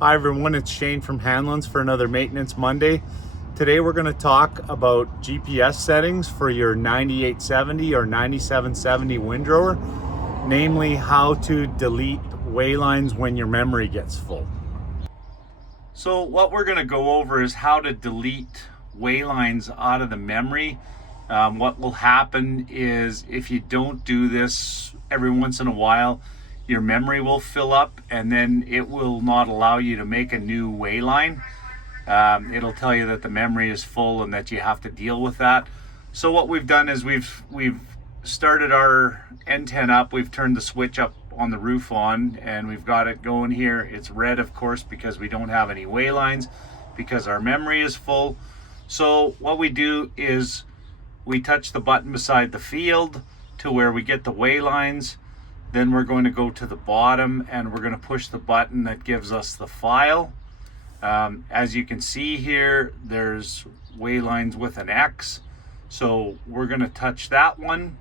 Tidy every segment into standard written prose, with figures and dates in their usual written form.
Hi everyone, it's Shane from Hanlon's for another Maintenance Monday. Today we're going to talk about GPS settings for your 9870 or 9770 windrower, namely how to delete waylines when your memory gets full. So what we're going to go over is how to delete waylines out of the memory. What will happen is if you don't do this every once in a while, your memory will fill up and then it will not allow you to make a new wayline. It'll tell you that the memory is full and that you have to deal with that. So what we've done is we've started our N10 up, we've turned the switch up on the roof on, and we've got it going here. It's red, of course, because we don't have any waylines because our memory is full. So what we do is we touch the button beside the field to where we get the waylines. Then we're going to go to the bottom and we're going to push the button that gives us the file. As you can see here, there's waylines with an X. So we're going to touch that one.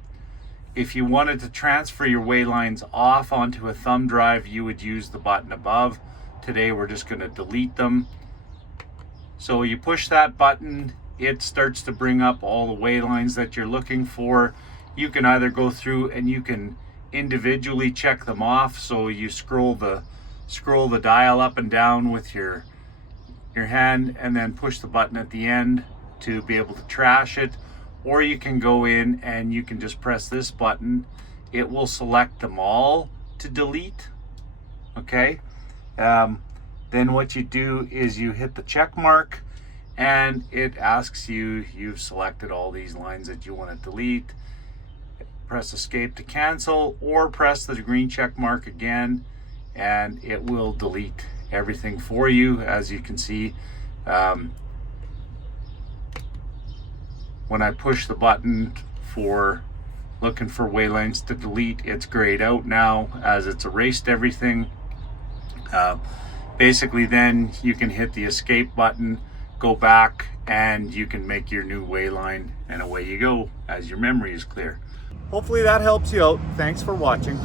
If you wanted to transfer your waylines off onto a thumb drive, you would use the button above. Today we're just going to delete them. So you push that button, it starts to bring up all the waylines that you're looking for. You can either go through and you can individually check them off. So you scroll the dial up and down with your hand and then push the button at the end to be able to trash it. Or you can go in and you can just press this button. It will select them all to delete. Okay. Then what you do is you hit the check mark and it asks you, you've selected all these lines that you want to delete. Press escape to cancel or press the green check mark again and it will delete everything for you. As you can see, when I push the button for looking for waylines to delete, it's grayed out now as it's erased everything. Basically then you can hit the escape button, go back, and you can make your new wayline and away you go as your memory is clear. Hopefully that helps you out. Thanks for watching.